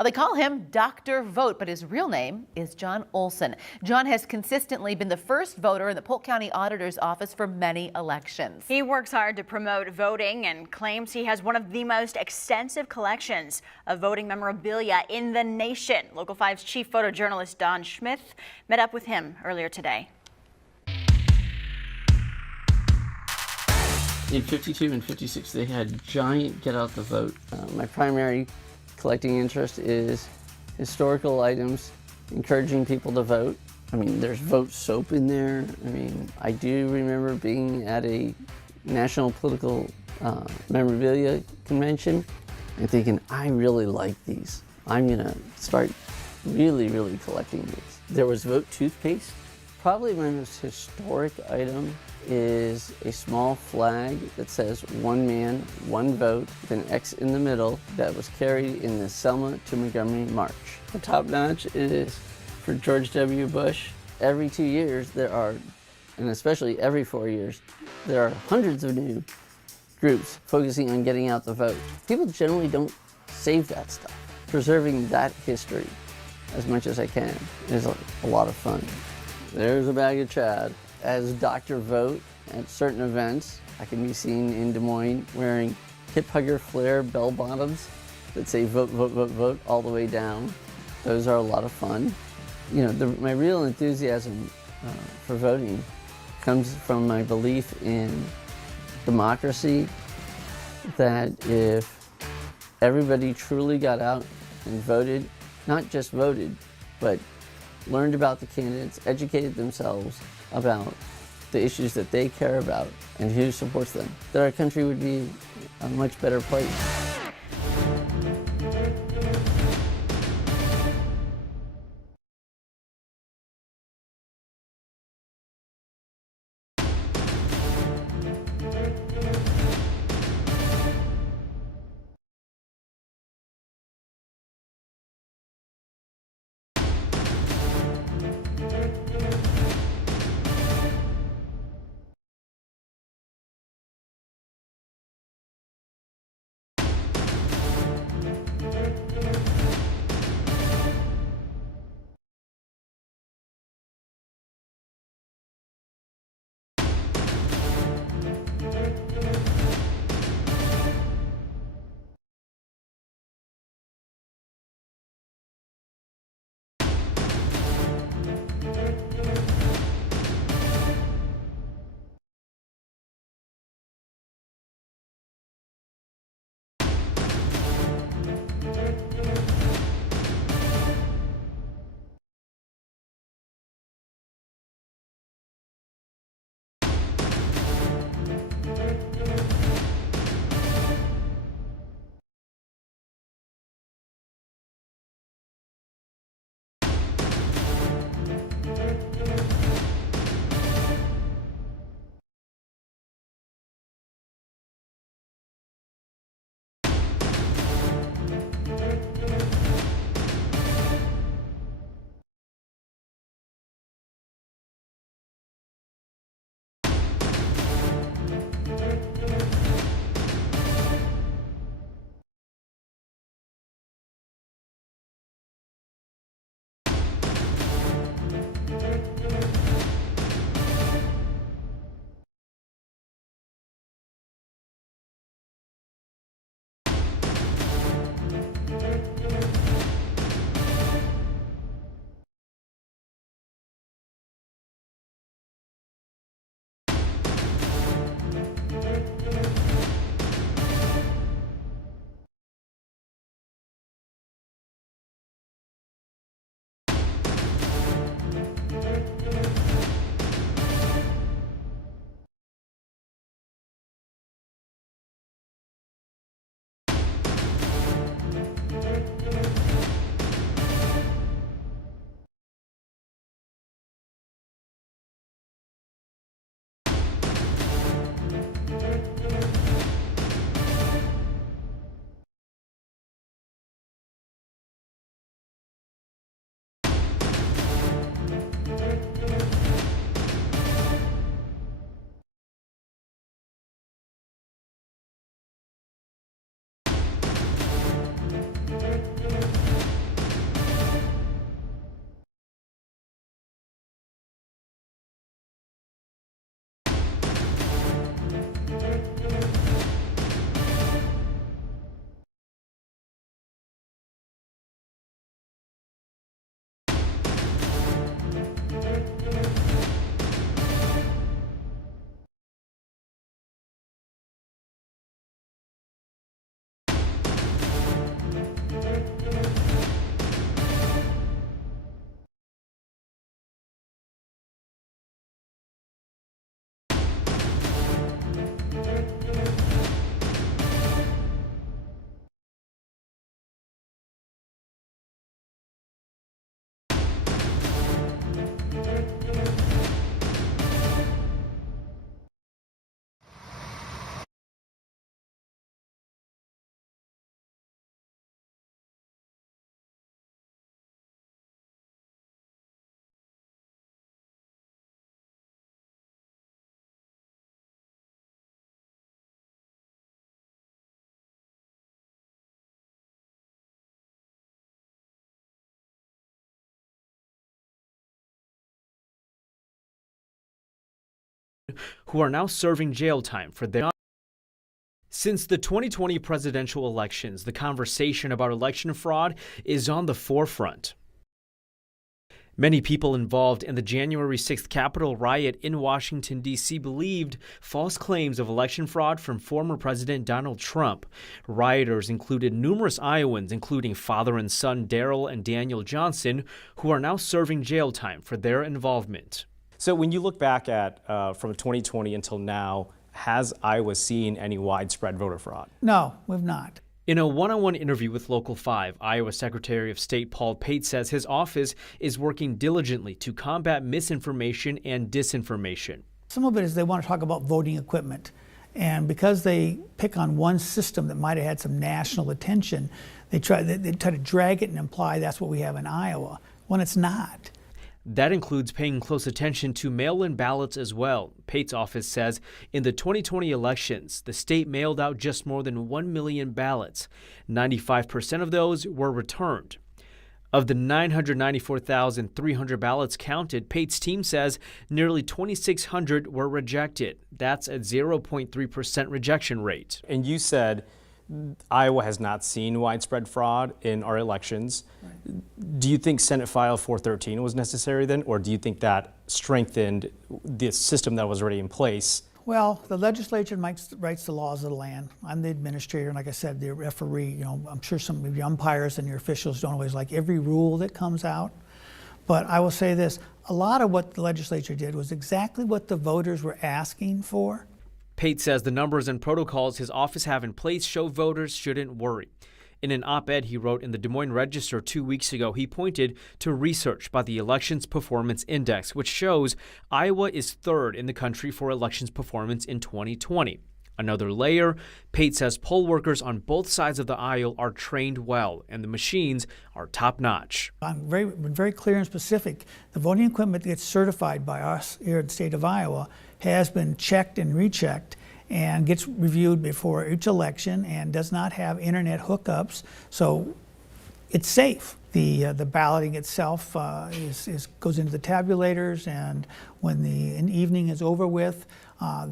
Well, they call him Dr. Vote, but his real name is John Olson. John has consistently been the first voter in the Polk County Auditor's office for many elections. He works hard to promote voting and claims he has one of the most extensive collections of voting memorabilia in the nation. Local 5's chief photojournalist Don Schmith met up with him earlier today. In 52 and 56, they had giant get out the vote. My primary collecting interest is historical items, encouraging people to vote. I mean, there's vote soap in there. I mean, I do remember being at a national political memorabilia convention and thinking, I really like these. I'm gonna start really collecting these. There was vote toothpaste. Probably my most historic item is a small flag that says "One man, one vote" with an X in the middle that was carried in the Selma to Montgomery March. The top notch is for George W. Bush. Every 2 years there are, and especially every 4 years, there are hundreds of new groups focusing on getting out the vote. People generally don't save that stuff. Preserving that history as much as I can is a lot of fun. There's a bag of Chad. As Dr. Vote at certain events, I can be seen in Des Moines wearing hip hugger flare bell bottoms that say vote, vote, vote, vote all the way down. Those are a lot of fun. You know, my real enthusiasm for voting comes from my belief in democracy, that if everybody truly got out and voted, not just voted, but learned about the candidates, educated themselves about the issues that they care about and who supports them, that our country would be a much better place. who are now serving jail time for their. Since the 2020 presidential elections, the conversation about election fraud is on the forefront. Many people involved in the January 6th Capitol riot in Washington, D.C. believed false claims of election fraud from former President Donald Trump. Rioters included numerous Iowans, including father and son Daryl and Daniel Johnson, who are now serving jail time for their involvement. So when you look back at from 2020 until now, has Iowa seen any widespread voter fraud? No, we've not. In a one-on-one interview with Local 5, Iowa Secretary of State Paul Pate says his office is working diligently to combat misinformation and disinformation. Some of it is they want to talk about voting equipment. And because they pick on one system that might have had some national attention, they try to drag it and imply that's what we have in Iowa, when it's not. That includes paying close attention to mail-in ballots as well. Pate's office says in the 2020 elections, the state mailed out just more than 1 million ballots. 95% of those were returned. Of the 994,300 ballots counted, Pate's team says nearly 2,600 were rejected. That's a 0.3% rejection rate. And you said Iowa has not seen widespread fraud in our elections. Right. Do you think Senate File 413 was necessary then, or do you think that strengthened the system that was already in place? Well, the legislature writes the laws of the land. I'm the administrator, and like I said, the referee. You know, I'm sure some of your umpires and your officials don't always like every rule that comes out. But I will say this, a lot of what the legislature did was exactly what the voters were asking for. Pate says the numbers and protocols his office have in place show voters shouldn't worry. In an op-ed he wrote in the Des Moines Register 2 weeks ago, he pointed to research by the Elections Performance Index, which shows Iowa is third in the country for elections performance in 2020. Another layer, Pate says poll workers on both sides of the aisle are trained well and the machines are top-notch. I'm very clear and specific. The voting equipment that gets certified by us here in the state of Iowa has been checked and rechecked and gets reviewed before each election and does not have internet hookups, so it's safe. The balloting itself goes into the tabulators, and when the evening is over with,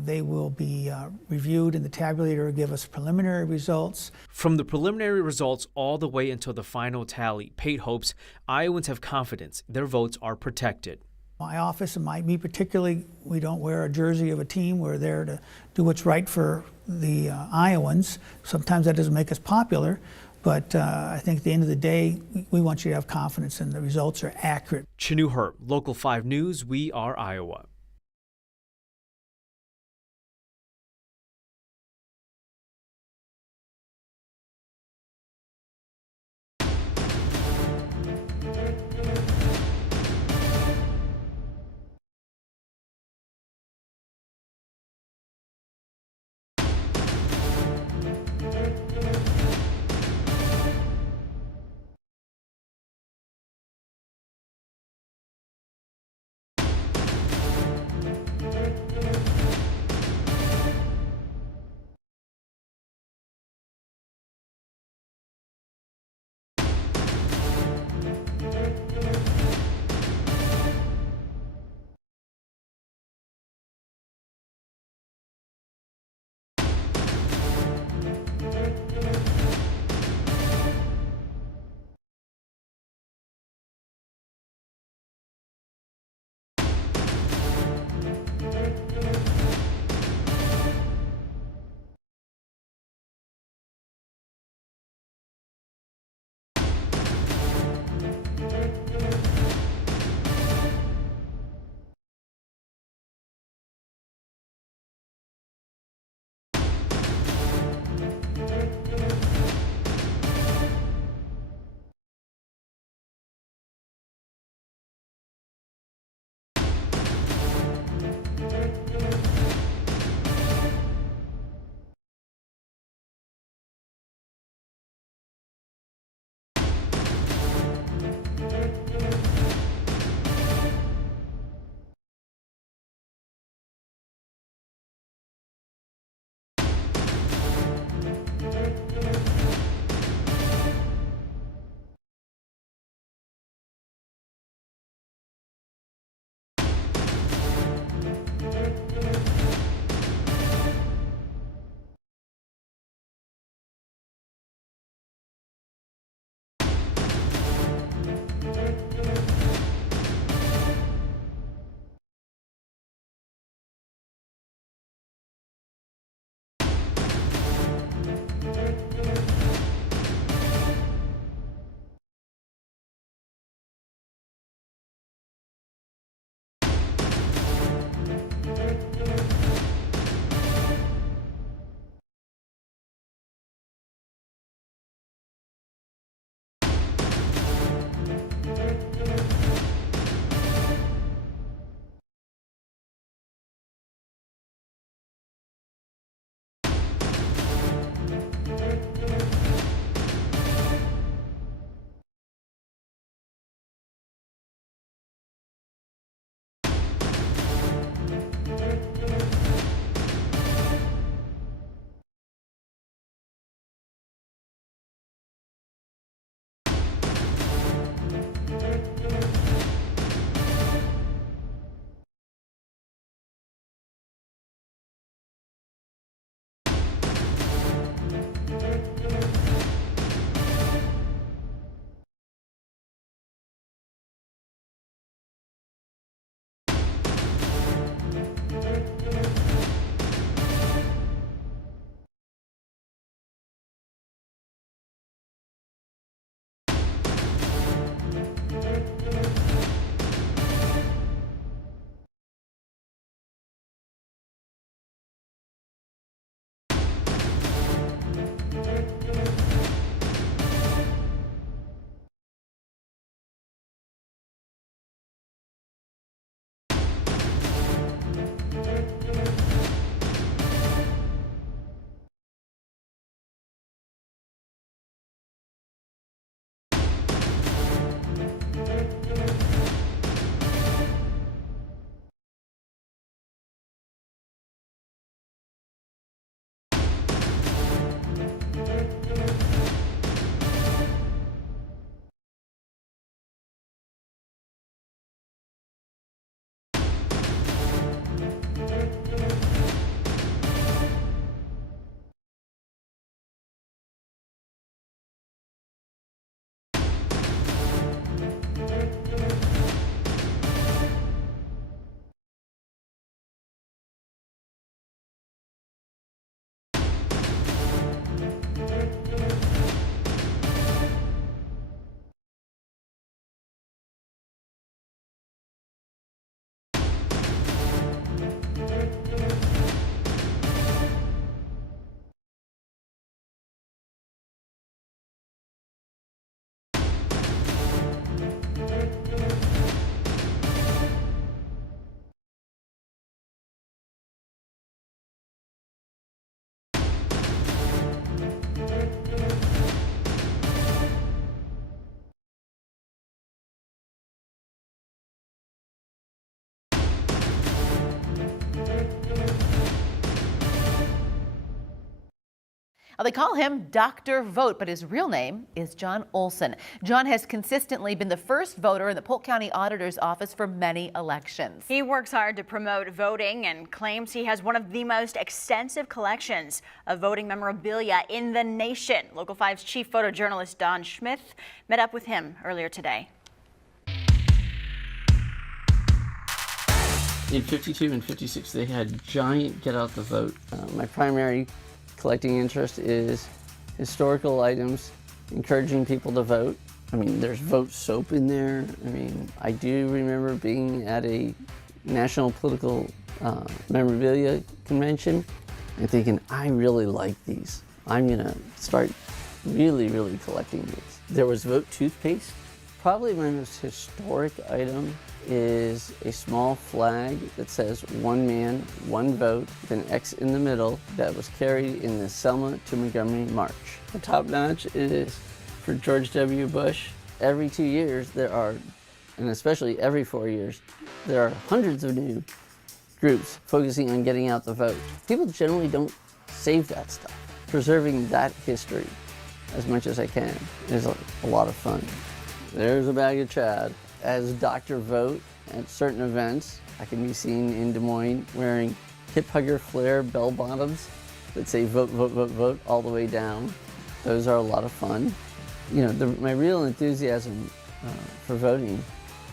they will be reviewed, and the tabulator will give us preliminary results. From the preliminary results all the way until the final tally, Pate hopes Iowans have confidence their votes are protected. My office and me particularly, we don't wear a jersey of a team. We're there to do what's right for the Iowans. Sometimes that doesn't make us popular, but I think at the end of the day, we want you to have confidence and the results are accurate. Chanu Hurt, Local 5 News, we are Iowa. Well, they call him Dr. Vote, but his real name is John Olson. John has consistently been the first voter in the Polk County Auditor's office for many elections. He works hard to promote voting and claims he has one of the most extensive collections of voting memorabilia in the nation. Local 5's chief photojournalist Don Smith met up with him earlier today. In 52 and 56, they had giant get out the vote. My primary collecting interest is historical items, encouraging people to vote. I mean, there's vote soap in there. I mean, I do remember being at a national political memorabilia convention and thinking, I really like these. I'm gonna start really collecting these. There was vote toothpaste. Probably my most historic item is a small flag that says "One man, one vote" with an X in the middle that was carried in the Selma to Montgomery March. The top notch is for George W. Bush. Every 2 years there are, and especially every 4 years, there are hundreds of new groups focusing on getting out the vote. People generally don't save that stuff. Preserving that history as much as I can is a lot of fun. There's a bag of Chad. As Dr. Vote at certain events, I can be seen in Des Moines wearing hip hugger flare bell bottoms that say vote, vote, vote, vote all the way down. Those are a lot of fun. You know, my real enthusiasm for voting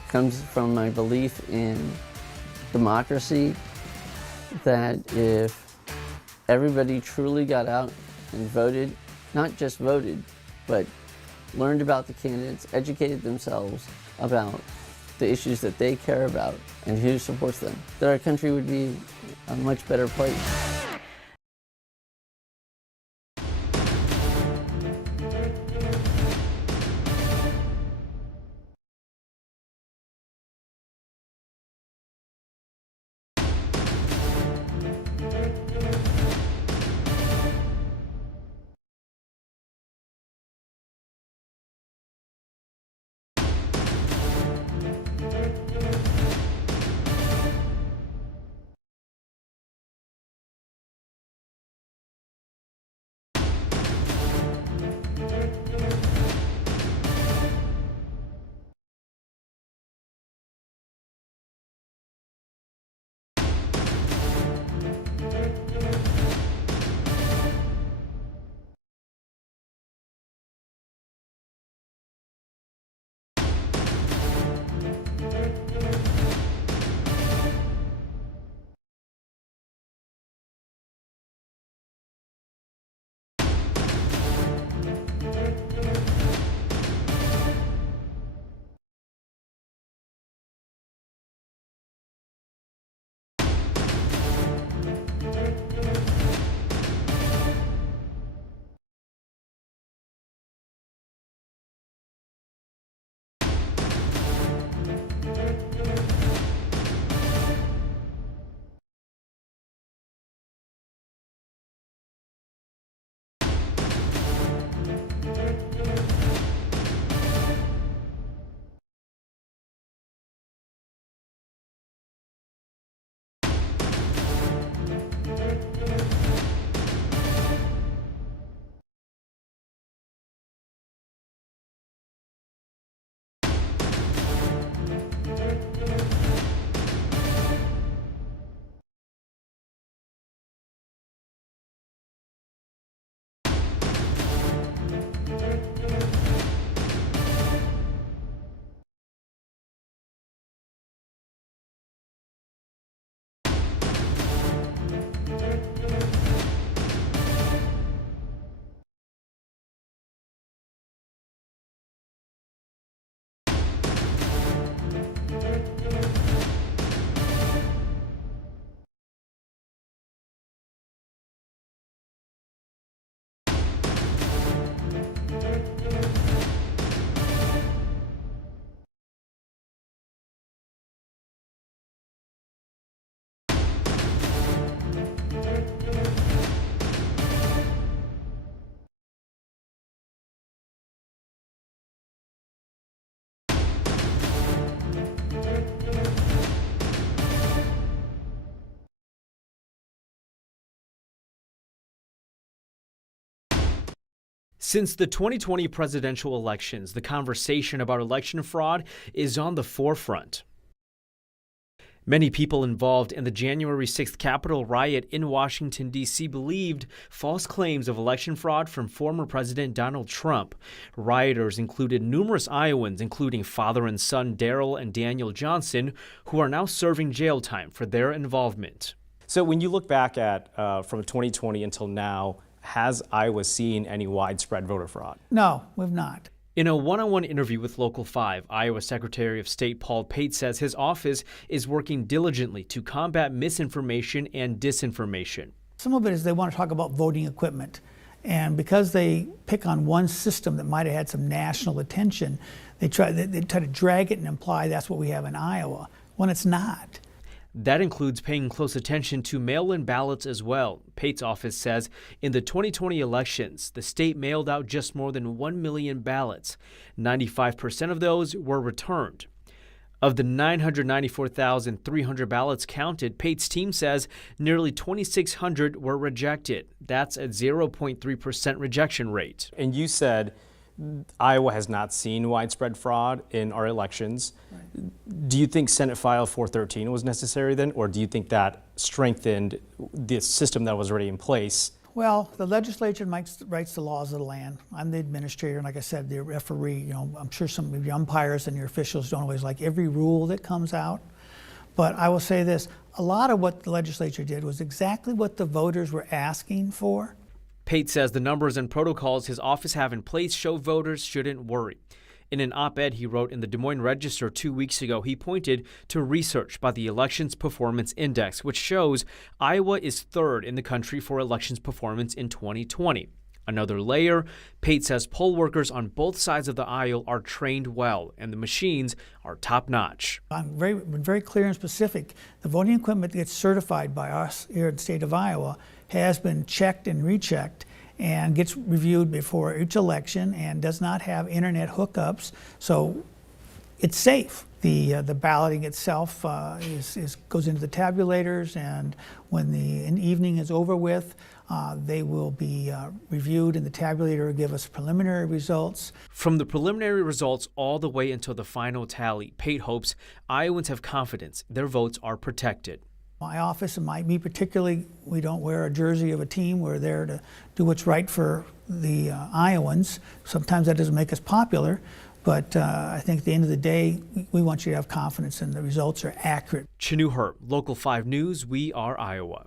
comes from my belief in democracy, that if everybody truly got out and voted, not just voted, but learned about the candidates, educated themselves about the issues that they care about and who supports them, that our country would be a much better place. Since the 2020 presidential elections, the conversation about election fraud is on the forefront. Many people involved in the January 6th Capitol riot in Washington, D.C. believed false claims of election fraud from former President Donald Trump. Rioters included numerous Iowans, including father and son Daryl and Daniel Johnson, who are now serving jail time for their involvement. So when you look back at from 2020 until now, has Iowa seen any widespread voter fraud? No, we've not. In a one-on-one interview with Local 5, Iowa Secretary of State Paul Pate says his office is working diligently to combat misinformation and disinformation. Some of it is they want to talk about voting equipment. And because they pick on one system that might have had some national attention, they try to drag it and imply that's what we have in Iowa, when it's not. That includes paying close attention to mail-in ballots as well. Pate's office says in the 2020 elections, the state mailed out just more than 1 million ballots. 95% of those were returned. Of the 994,300 ballots counted, Pate's team says nearly 2,600 were rejected. That's a 0.3% rejection rate. And you said Iowa has not seen widespread fraud in our elections. Right. Do you think Senate File 413 was necessary then, or do you think that strengthened the system that was already in place? Well, the legislature writes the laws of the land. I'm the administrator, and like I said, the referee. You know, I'm sure some of your umpires and your officials don't always like every rule that comes out. But I will say this, a lot of what the legislature did was exactly what the voters were asking for. Pate says the numbers and protocols his office have in place show voters shouldn't worry. In an op-ed he wrote in the Des Moines Register 2 weeks ago, he pointed to research by the Elections Performance Index, which shows Iowa is third in the country for elections performance in 2020. Another layer, Pate says poll workers on both sides of the aisle are trained well, and the machines are top-notch. I'm been very clear and specific. The voting equipment that gets certified by us here in the state of Iowa has been checked and rechecked and gets reviewed before each election and does not have internet hookups, so it's safe. The balloting itself goes into the tabulators, and when the evening is over with, they will be reviewed, and the tabulator will give us preliminary results. From the preliminary results all the way until the final tally, Pate hopes Iowans have confidence their votes are protected. My office and me particularly, we don't wear a jersey of a team. We're there to do what's right for the Iowans. Sometimes that doesn't make us popular, but I think at the end of the day, we want you to have confidence and the results are accurate. Chanu Hurt, Local 5 News, We Are Iowa.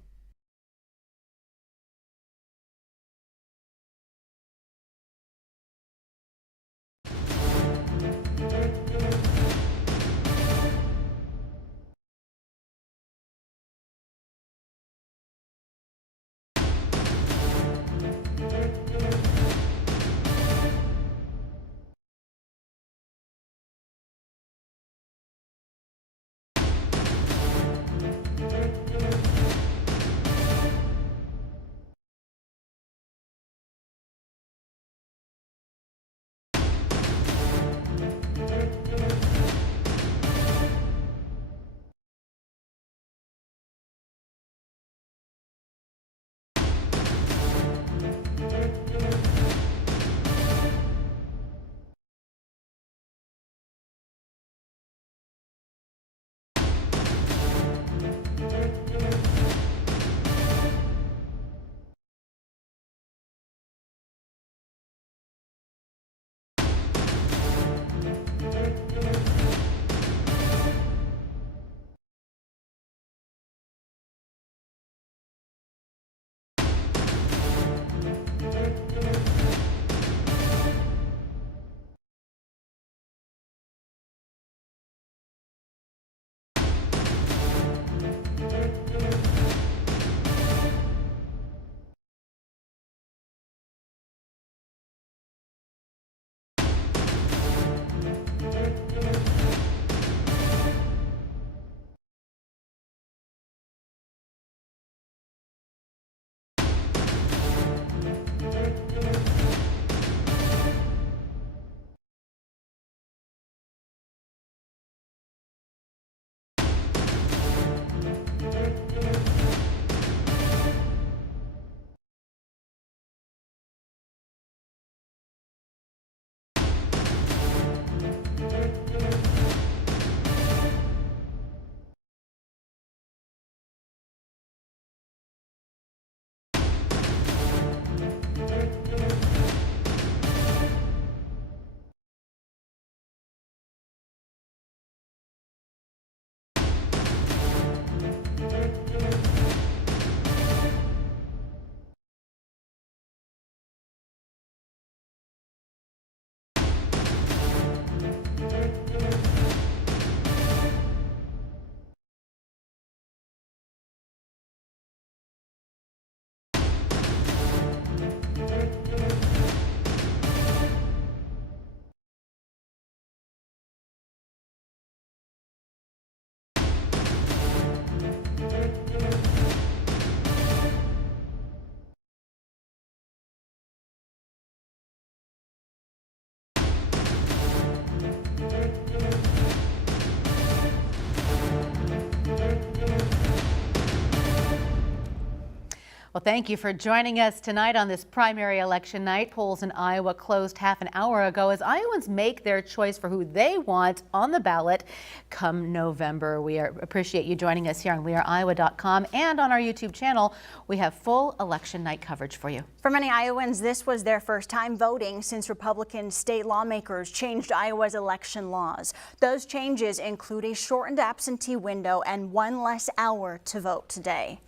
Well, thank you for joining us tonight on this primary election night. Polls in Iowa closed half an hour ago as Iowans make their choice for who they want on the ballot come November. We appreciate you joining us here on weareiowa.com and on our YouTube channel. We have full election night coverage for you. For many Iowans, this was their first time voting since Republican state lawmakers changed Iowa's election laws. Those changes include a shortened absentee window and one less hour to vote today.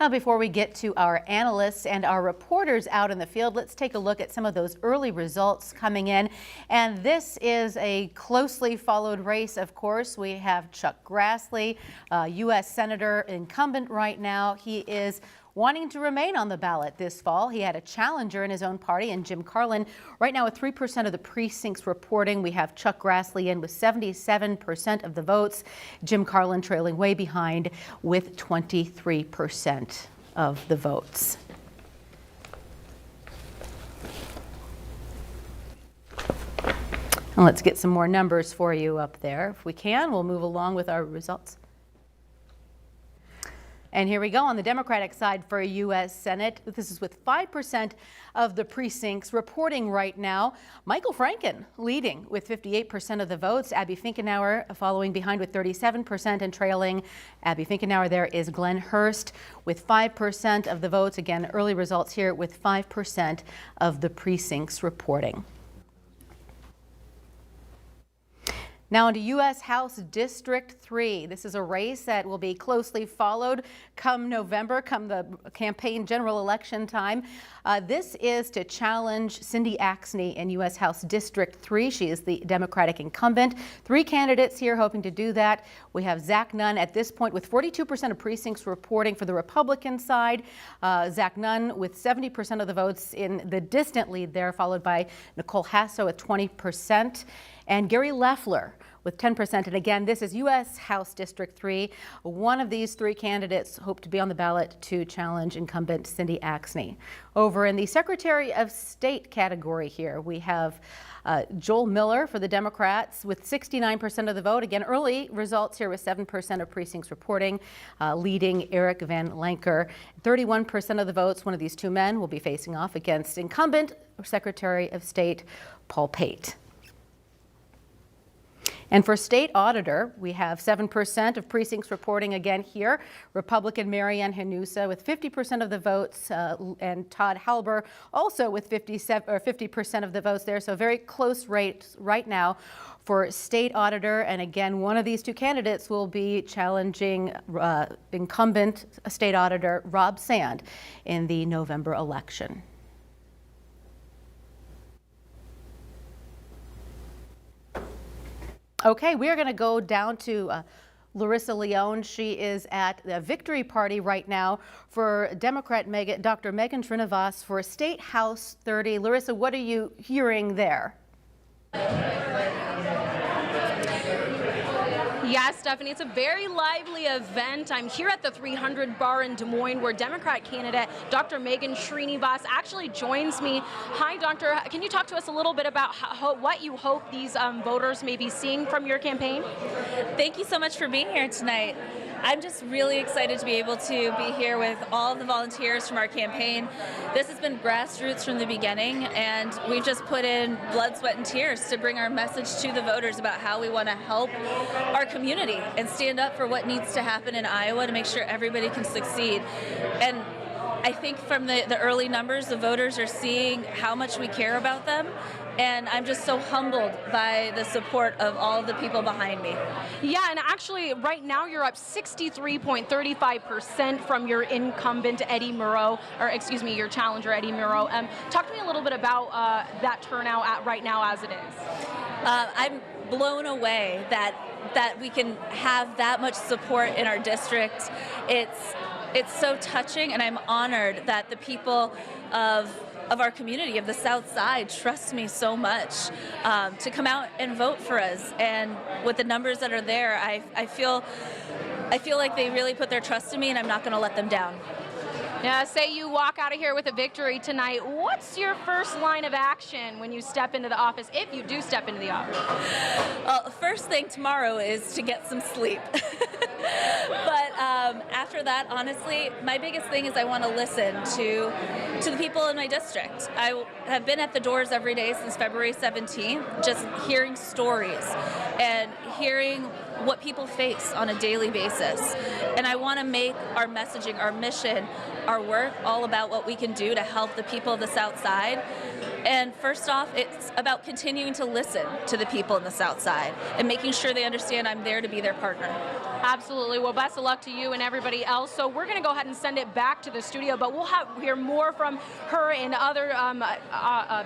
Now, before we get to our analysts and our reporters out in the field, let's take a look at some of those early results coming in. And this is a closely followed race, of course. We have Chuck Grassley, U.S. Senator incumbent right now. He is wanting to remain on the ballot this fall. He had a challenger in his own party, and Jim Carlin. Right now, with 3% of the precincts reporting, we have Chuck Grassley in with 77% of the votes. Jim Carlin trailing way behind with 23% of the votes. And let's get some more numbers for you up there. If we can, we'll move along with our results. And here we go on the Democratic side for U.S. Senate. This is with 5% of the precincts reporting right now. Michael Franken leading with 58% of the votes. Abby Finkenauer following behind with 37%, and trailing Abby Finkenauer there is Glenn Hurst with 5% of the votes. Again, early results here with 5% of the precincts reporting. Now into U.S. House District 3. This is a race that will be closely followed come November, come the campaign general election time. This is to challenge Cindy Axne in U.S. House District 3. She is the Democratic incumbent. 3 candidates here hoping to do that. We have Zach Nunn at this point with 42% of precincts reporting for the Republican side. Zach Nunn with 70% of the votes in the distant lead there, followed by Nicole Hasso with 20%. And Gary Loeffler with 10%. And again, this is U.S. House District 3. One of these 3 candidates hope to be on the ballot to challenge incumbent Cindy Axne. Over in the Secretary of State category here, we have Joel Miller for the Democrats with 69% of the vote. Again, early results here with 7% of precincts reporting, leading Eric Van Lanker. 31% of the votes. One of these 2 men will be facing off against incumbent Secretary of State Paul Pate. And for state auditor, we have 7% of precincts reporting again here. Republican Marianne Hanusa with 50% of the votes, and Todd Halber also with 50% of the votes there. So very close rates right now for state auditor. And again, one of these 2 candidates will be challenging incumbent state auditor Rob Sand in the November election. Okay, we are going to go down to Larissa Leone. She is at the victory party right now for Democrat Dr. Megan Srinivas for State House 30. Larissa, what are you hearing there? Yes, Stephanie, it's a very lively event. I'm here at the 300 bar in Des Moines where Democrat candidate Dr. Megan Srinivas actually joins me. Hi, Doctor. Can you talk to us a little bit about what you hope these voters may be seeing from your campaign? Thank you so much for being here tonight. I'm just really excited to be able to be here with all of the volunteers from our campaign. This has been grassroots from the beginning, and we've just put in blood, sweat, and tears to bring our message to the voters about how we want to help our community and stand up for what needs to happen in Iowa to make sure everybody can succeed. And I think from the early numbers, the voters are seeing how much we care about them. And I'm just so humbled by the support of all of the people behind me. Yeah, and actually right now you're up 63.35% from your incumbent Eddie Murrow, or excuse me, your challenger Eddie Murrow. Talk to me a little bit about that turnout right now as it is. I'm blown away that we can have that much support in our district. It's so touching, and I'm honored that the people of our community, of the South Side, trust me so much to come out and vote for us. And with the numbers that are there, I feel like they really put their trust in me, and I'm not going to let them down. Yeah, say you walk out of here with a victory tonight. What's your first line of action when you step into the office, if you do step into the office? Well, first thing tomorrow is to get some sleep. But after that, honestly, my biggest thing is I want to listen to the people in my district. I have been at the doors every day since February 17th, just hearing stories and hearing what people face on a daily basis. And I want to make our messaging, our mission, our work all about what we can do to help the people of the South Side. And first off, it's about continuing to listen to the people in the South Side and making sure they understand I'm there to be their partner. Absolutely. Well, best of luck to you and everybody else. So we're going to go ahead and send it back to the studio, but we'll hear more from her and other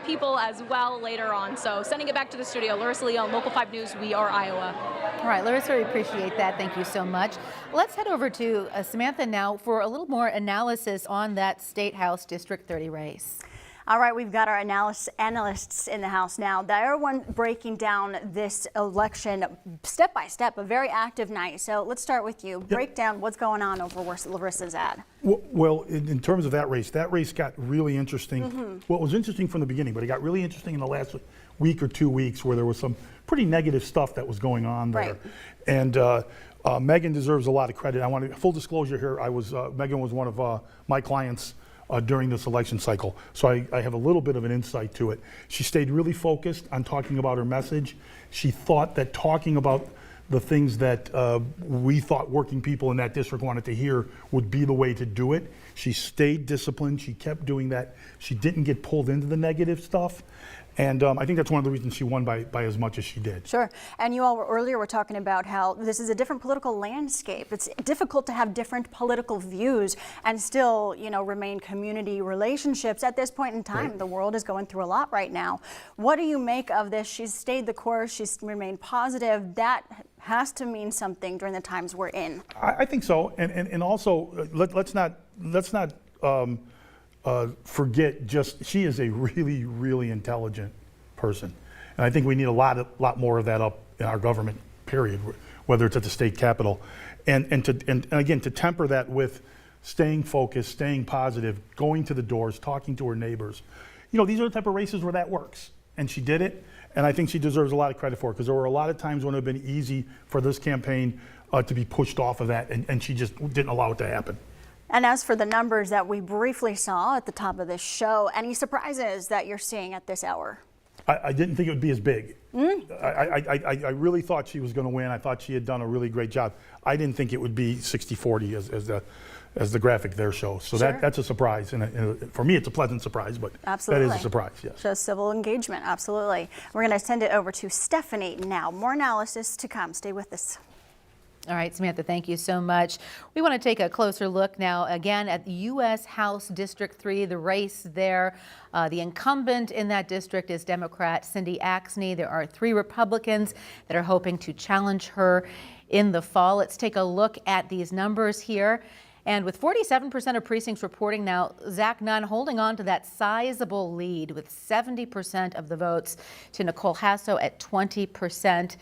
people as well later on. So sending it back to the studio. Larissa Leon, Local 5 News, We Are Iowa. All right, Larissa, we appreciate that. Thank you so much. Let's head over to Samantha now for a little more analysis on that State House District 30 race. All right, we've got our analysts in the house now. They're breaking down this election step by step, a very active night. So let's start with you. Yep. Break down what's going on over where Larissa's at. Well, in terms of that race got really interesting. Well, it was interesting from the beginning, but it got really interesting in the last week or 2 weeks where there was some pretty negative stuff that was going on there. Right. And Megan deserves a lot of credit. I want to, full disclosure here, Megan was one of my clients during this election cycle. So I have a little bit of an insight to it. She stayed really focused on talking about her message. She thought that talking about the things that we thought working people in that district wanted to hear would be the way to do it. She stayed disciplined. She kept doing that. She didn't get pulled into the negative stuff. And I think that's one of the reasons she won by as much as she did. Sure. And you all earlier were talking about how this is a different political landscape. It's difficult to have different political views and still, remain community relationships. At this point in time, right. The world is going through a lot right now. What do you make of this? She's stayed the course. She's remained positive. That has to mean something during the times we're in. I think so. And also, let's not forget she is a really, really intelligent person. And I think we need a lot more of that up in our government, period, whether it's at the state capitol. And again, to temper that with staying focused, staying positive, going to the doors, talking to her neighbors. These are the type of races where that works. And she did it. And I think she deserves a lot of credit for it because there were a lot of times when it would have been easy for this campaign to be pushed off of that. And she just didn't allow it to happen. And as for the numbers that we briefly saw at the top of this show, any surprises that you're seeing at this hour? I didn't think it would be as big. I really thought she was going to win. I thought she had done a really great job. I didn't think it would be 60-40 as the graphic there shows. So sure. That's a surprise. And for me, it's a pleasant surprise, but absolutely. That is a surprise, yes. Shows civil engagement, absolutely. We're going to send it over to Stephanie now. More analysis to come. Stay with us. All right, Samantha, thank you so much. We want to take a closer look now again at the U.S. House District 3, the race there. The incumbent in that district is Democrat Cindy Axne. There are 3 Republicans that are hoping to challenge her in the fall. Let's take a look at these numbers here. And with 47% of precincts reporting now, Zach Nunn holding on to that sizable lead with 70% of the votes to Nicole Hasso at 20%,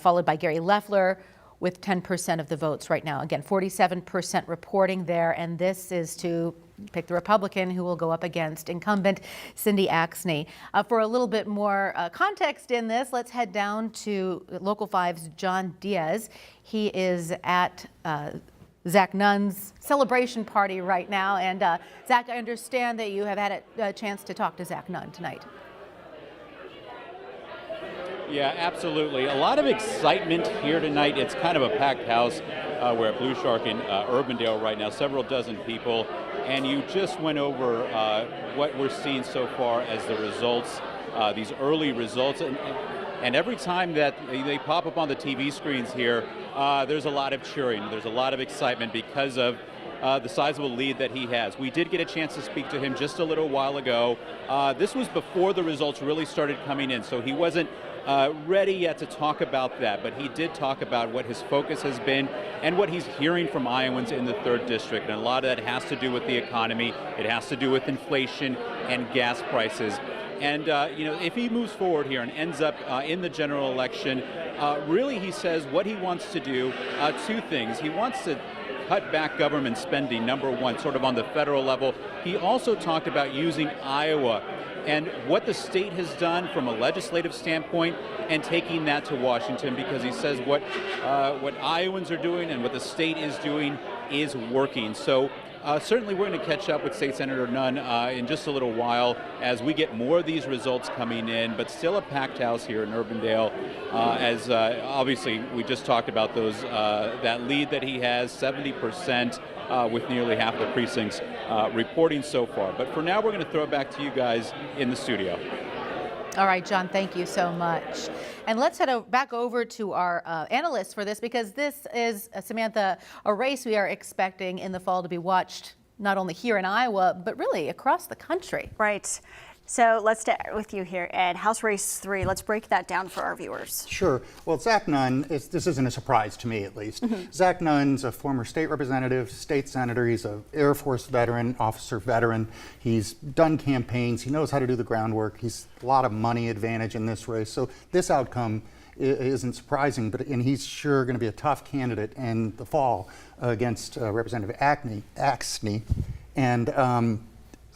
followed by Gary Loeffler with 10% of the votes right now. Again, 47% reporting there, and this is to pick the Republican who will go up against incumbent Cindy Axne. For a little bit more context in this, let's head down to Local 5's John Diaz. He is at Zach Nunn's celebration party right now. And Zach, I understand that you have had a chance to talk to Zach Nunn tonight. Yeah, absolutely. A lot of excitement here tonight. It's kind of a packed house. We're at Blue Shark in Urbandale right now, several dozen people. And you just went over what we're seeing so far as the results, these early results. And every time that they pop up on the TV screens here, there's a lot of cheering. There's a lot of excitement because of the sizable lead that he has. We did get a chance to speak to him just a little while ago. This was before the results really started coming in, so he wasn't ready yet to talk about that, but he did talk about what his focus has been and what he's hearing from Iowans in the 3rd District. And a lot of that has to do with the economy. It has to do with inflation and gas prices. And, if he moves forward here and ends up in the general election, really he says what he wants to do, 2 things. He wants to cut back government spending, number one, sort of on the federal level. He also talked about using Iowa and what the state has done from a legislative standpoint and taking that to Washington, because he says what Iowans are doing and what the state is doing is working. So certainly we're going to catch up with State Senator Nunn in just a little while as we get more of these results coming in, but still a packed house here in Urbandale, as obviously we just talked about those that lead that he has, 70%, with nearly half the precincts reporting so far. But for now, we're going to throw it back to you guys in the studio. All right, John, thank you so much. And let's head back over to our analysts for this, because this is, Samantha, a race we are expecting in the fall to be watched not only here in Iowa, but really across the country. Right. So let's start with you here, Ed. House Race 3, let's break that down for our viewers. Sure. Well, Zach Nunn, this isn't a surprise to me at least. Zach Nunn's a former state representative, state senator. He's an Air Force veteran, officer veteran. He's done campaigns. He knows how to do the groundwork. He's a lot of money advantage in this race. So this outcome isn't surprising, and he's sure going to be a tough candidate in the fall against Representative Axney. And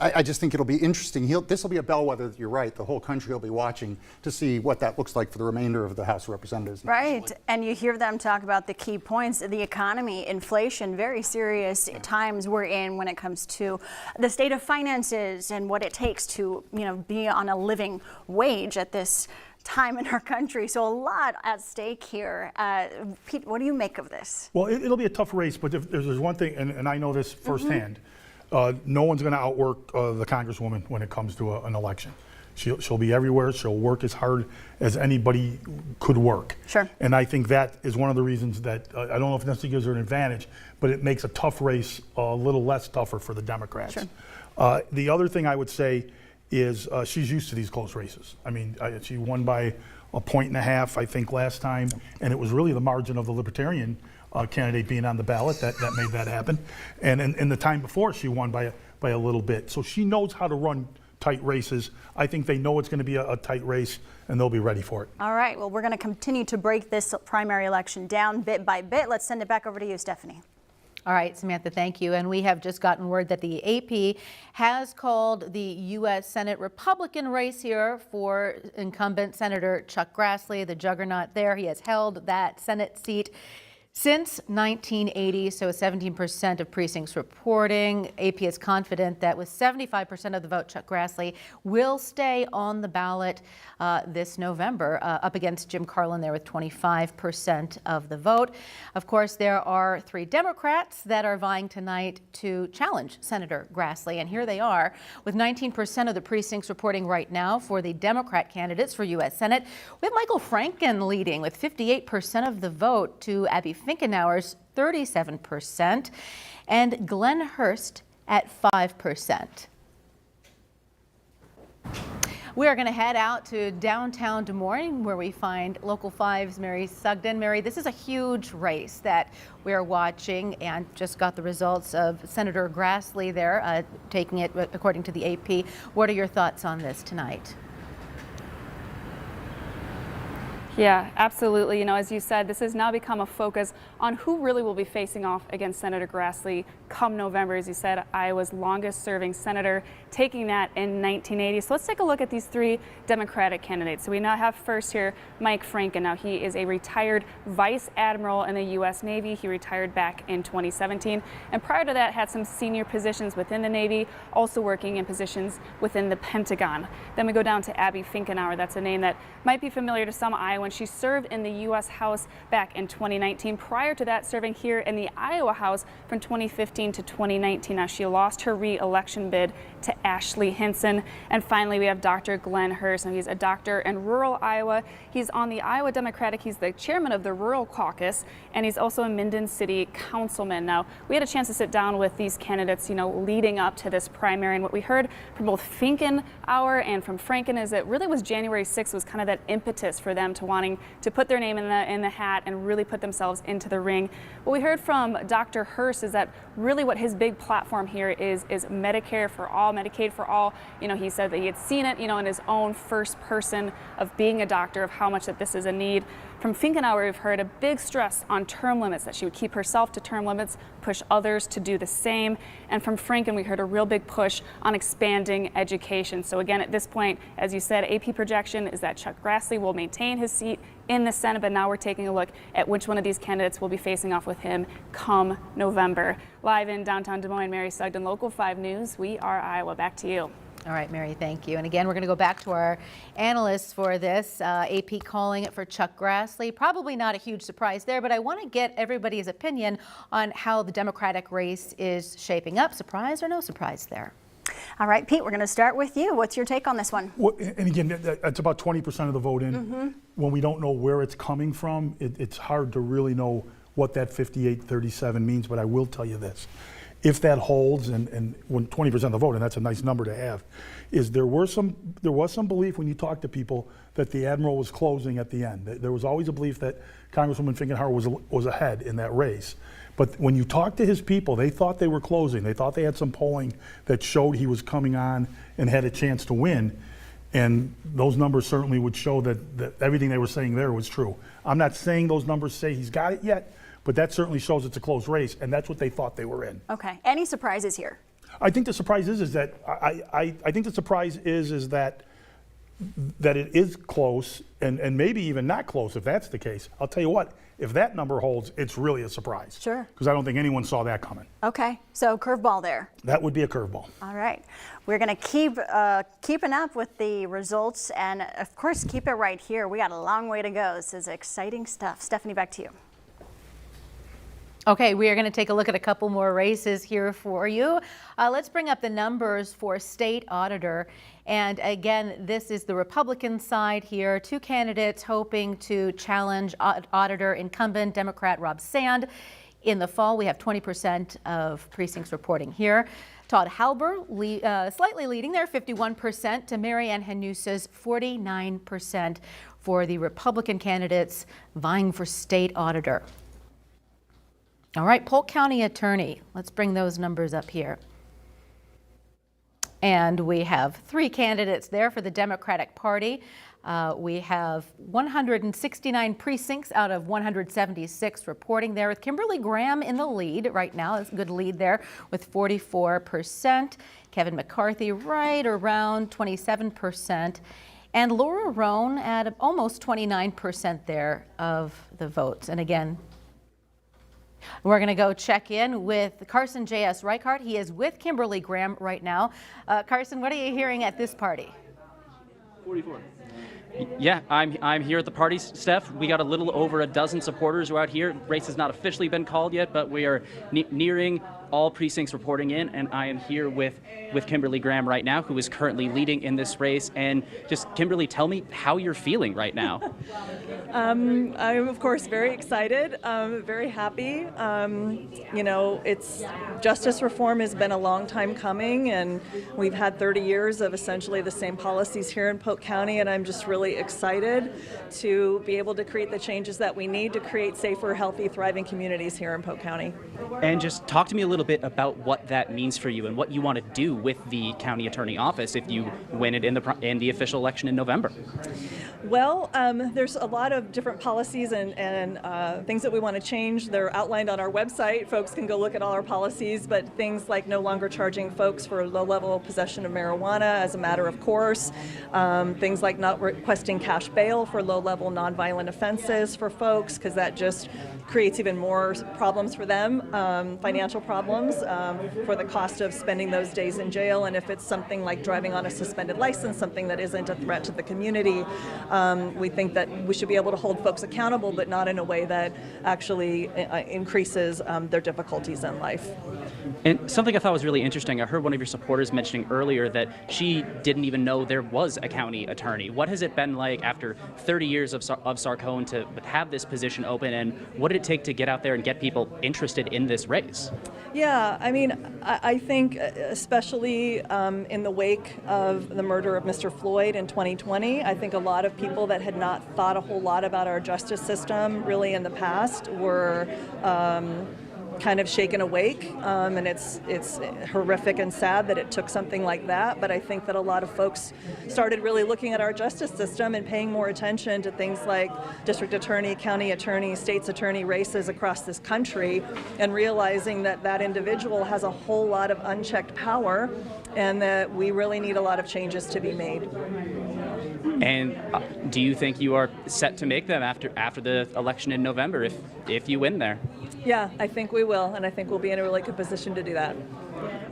I just think it'll be interesting. This will be a bellwether, you're right, the whole country will be watching to see what that looks like for the remainder of the House of Representatives. Right, and you hear them talk about the key points, the economy, inflation, very serious times we're in when it comes to the state of finances and what it takes to, be on a living wage at this time in our country. So a lot at stake here. Pete, what do you make of this? Well, it'll be a tough race, but if there's one thing, and I know this firsthand, no one's going to outwork the Congresswoman when it comes to an election. She'll be everywhere. She'll work as hard as anybody could work. Sure. And I think that is one of the reasons that I don't know if it necessarily gives her an advantage, but it makes a tough race a little less tougher for the Democrats. Sure. The other thing I would say is she's used to these close races. I mean, she won by 1.5 points, I think, last time, and it was really the margin of the Libertarian candidate being on the ballot that made that happen. And in the time before, she won by a little bit. So she knows how to run tight races. I think they know it's going to be a tight race, and they'll be ready for it. All right, well, we're going to continue to break this primary election down bit by bit. Let's send it back over to you, Stephanie. All right, Samantha, thank you. And we have just gotten word that the AP has called the U.S. Senate Republican race here for incumbent Senator Chuck Grassley, the juggernaut there. He has held that Senate seat since 1980, so 17% of precincts reporting. AP is confident that with 75% of the vote, Chuck Grassley will stay on the ballot this November, up against Jim Carlin there with 25% of the vote. Of course, there are 3 Democrats that are vying tonight to challenge Senator Grassley, and here they are with 19% of the precincts reporting right now for the Democrat candidates for U.S. Senate. We have Michael Franken leading with 58% of the vote to Abby Finkenauer's 37%, and Glenn Hurst at 5%. We are going to head out to downtown Des Moines, where we find Local 5's Mary Sugden. Mary, this is a huge race that we are watching, and just got the results of Senator Grassley there, taking it according to the AP. What are your thoughts on this tonight? Yeah, absolutely. As you said, this has now become a focus on who really will be facing off against Senator Grassley come November. As you said, Iowa's longest serving senator, taking that in 1980. So let's take a look at these 3 Democratic candidates. So we now have first here Mike Franken. Now he is a retired vice admiral in the U.S. Navy. He retired back in 2017. And prior to that, had some senior positions within the Navy, also working in positions within the Pentagon. Then we go down to Abby Finkenauer. That's a name that might be familiar to some Iowans. She served in the U.S. House back in 2019. Prior to that, serving here in the Iowa House from 2015 to 2019. Now, she lost her re-election bid to Ashley Hinson. And finally, we have Dr. Glenn Hurst. Now, he's a doctor in rural Iowa. He's on the Iowa Democratic. He's the chairman of the Rural Caucus, and he's also a Minden City councilman. Now, we had a chance to sit down with these candidates, leading up to this primary. And what we heard from both Finkenauer and from Franken is that really was January 6th was kind of that impetus for them to wanting to put their name in the hat and really put themselves into the ring. What we heard from Dr. Hurst is that really really what his big platform here is Medicare for all, Medicaid for all. You know, he said that he had seen it, you know, in his own first person of being a doctor, of how much that this is a need. From Finkenauer, we've heard a big stress on term limits, that she would keep herself to term limits, push others to do the same. And from Franken, we heard a real big push on expanding education. So again, at this point, as you said, AP projection is that Chuck Grassley will maintain his seat in the Senate, but now we're taking a look at which one of these candidates will be facing off with him come November. Live in downtown Des Moines, Mary Sugden, Local 5 News. We are Iowa. Back to you. All right, Mary, thank you. And again, we're going to go back to our analysts for this. AP calling it for Chuck Grassley. Probably not a huge surprise there, but I want to get everybody's opinion on how the Democratic race is shaping up. Surprise or no surprise there? All right, Pete, we're going to start with you. What's your take on this one? Well, and again, it's about 20% of the vote in. When we don't know where it's coming from, it's hard to really know what that 58-37 means, but I will tell you this. If that holds, and when 20% of the vote, and that's a nice number to have, is there was some belief when you talk to people that the Admiral was closing at the end. There was always a belief that Congresswoman Finkenauer was ahead in that race. But when you talk to his people, they thought they were closing. They thought they had some polling that showed he was coming on and had a chance to win. And those numbers certainly would show that everything they were saying there was true. I'm not saying those numbers say he's got it yet, but that certainly shows it's a close race, and that's what they thought they were in. Okay. Any surprises here? I think the surprise is that I think the surprise is that it is close, and maybe even not close if that's the case. I'll tell you what, if that number holds, it's really a surprise. Sure. Because I don't think anyone saw that coming. Okay. So curveball there. That would be a curveball. All right. We're going to keep keeping up with the results, and of course, keep it right here. We got a long way to go. This is exciting stuff. Stephanie, back to you. Okay, we are going to take a look at a couple more races here for you. Let's bring up the numbers for state auditor. And again, this is the Republican side here. Two candidates hoping to challenge auditor incumbent Democrat Rob Sand. In the fall, we have 20% of precincts reporting here. Todd Halber slightly leading there, 51% to Marianne Hanusa's 49% for the Republican candidates vying for state auditor. All right, Polk County Attorney. Let's bring those numbers up here. And we have three candidates there for the Democratic Party. We have 169 precincts out of 176 reporting there, with Kimberly Graham in the lead right now. It's a good lead there with 44%. Kevin McCarthy right around 27%. And Laura Roan at almost 29% there of the votes. And again, we're going to go check in with Carson J.S. Reichart. He is with Kimberly Graham right now. Carson, what are you hearing at this party? 44. Yeah, I'm here at the party, Steph. We got a little over a dozen supporters who are out here. Race has not officially been called yet, but we are nearing all precincts reporting in, and I am here with Kimberly Graham right now, who is currently leading in this race. And just, Kimberly, tell me how you're feeling right now. I'm, of course, very excited, very happy. You know, justice reform has been a long time coming, and we've had 30 years of essentially the same policies here in Polk County, and I'm just really excited to be able to create the changes that we need to create safer, healthy, thriving communities here in Polk County. And just talk to me a little bit about what that means for you and what you want to do with the county attorney office if you win it in the official election in November. Well, there's a lot of different policies and things that we want to change. They're outlined on our website. Folks can go look at all our policies, but things like no longer charging folks for low-level possession of marijuana as a matter of course, things like not requesting cash bail for low-level nonviolent offenses for folks, because that just creates even more problems for them, financial problems for the cost of spending those days in jail. And if it's something like driving on a suspended license, something that isn't a threat to the community, we think that we should be able to hold folks accountable, but not in a way that actually increases their difficulties in life. And something I thought was really interesting, I heard one of your supporters mentioning earlier that she didn't even know there was a county attorney. What has it been like after 30 years of Sarcone to have this position open, and what did it take to get out there and get people interested in this race? Yeah, I mean, I think especially in the wake of the murder of Mr. Floyd in 2020, I think a lot of people that had not thought a whole lot about our justice system really in the past were kind of shaken awake, and it's horrific and sad that it took something like that. But I think that a lot of folks started really looking at our justice system and paying more attention to things like district attorney, county attorney, state's attorney races across this country, and realizing that that individual has a whole lot of unchecked power, and that we really need a lot of changes to be made. And do you think you are set to make them after the election in November if you win there? Yeah, I think we will, and I think we'll be in a really good position to do that.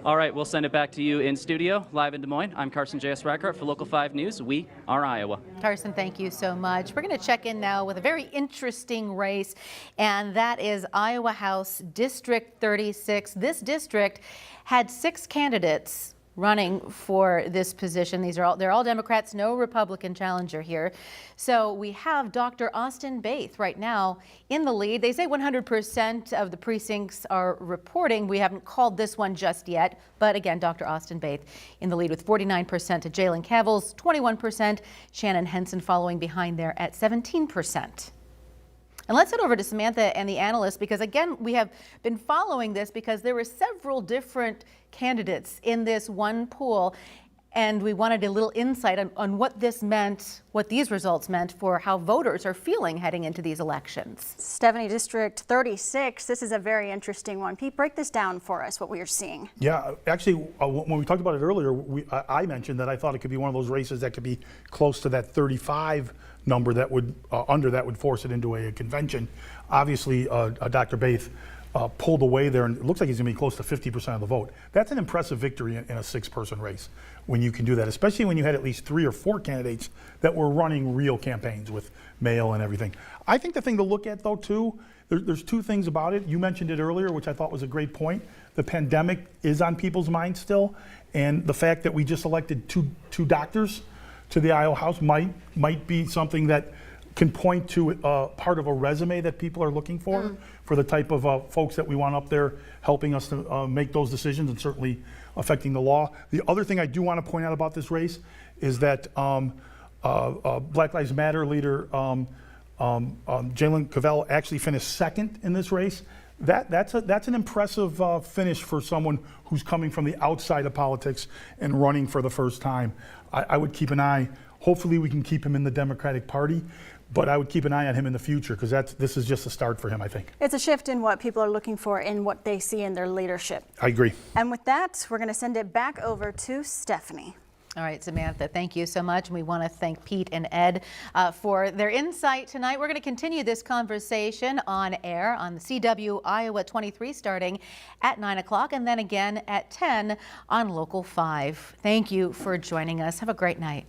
All right, we'll send it back to you in studio, live in Des Moines. I'm Carson J.S. Reichart for Local 5 News. We are Iowa. Carson, thank you so much. We're going to check in now with a very interesting race, and that is Iowa House District 36. This district had 6 candidates running for this position. They're all Democrats, no Republican challenger here. So we have Dr. Austin Baith right now in the lead. They say 100% of the precincts are reporting. We haven't called this one just yet, but again, Dr. Austin Baith in the lead with 49% to Jalen Cavill's 21%, Shannon Henson following behind there at 17%. And let's head over to Samantha and the analysts, because again, we have been following this because there were several different candidates in this one pool, and we wanted a little insight on what this meant, what these results meant for how voters are feeling heading into these elections. Stephanie, District 36, this is a very interesting one. Pete, break this down for us, what we are seeing. Yeah, actually, when we talked about it earlier, I mentioned that I thought it could be one of those races that could be close to that 35 number that would would force it into a convention. Obviously, Dr. Baith pulled away there, and it looks like he's going to be close to 50% of the vote. That's an impressive victory in a 6-person race when you can do that, especially when you had at least 3 or 4 candidates that were running real campaigns with mail and everything. I think the thing to look at, though, too, there's 2 things about it. You mentioned it earlier, which I thought was a great point. The pandemic is on people's minds still, and the fact that we just elected two doctors to the Iowa House might be something that can point to part of a resume that people are looking for the type of folks that we want up there helping us to make those decisions and certainly affecting the law. The other thing I do want to point out about this race is that Black Lives Matter leader Jalen Cavill actually finished second in this race. That's an impressive finish for someone who's coming from the outside of politics and running for the first time. I would keep an eye. Hopefully we can keep him in the Democratic Party, but I would keep an eye on him in the future because this is just a start for him, I think. It's a shift in what people are looking for and what they see in their leadership. I agree. And with that, we're going to send it back over to Stephanie. All right, Samantha, thank you so much. And we want to thank Pete and Ed for their insight tonight. We're going to continue this conversation on air on the CW Iowa 23 starting at 9 o'clock and then again at 10 on Local 5. Thank you for joining us. Have a great night.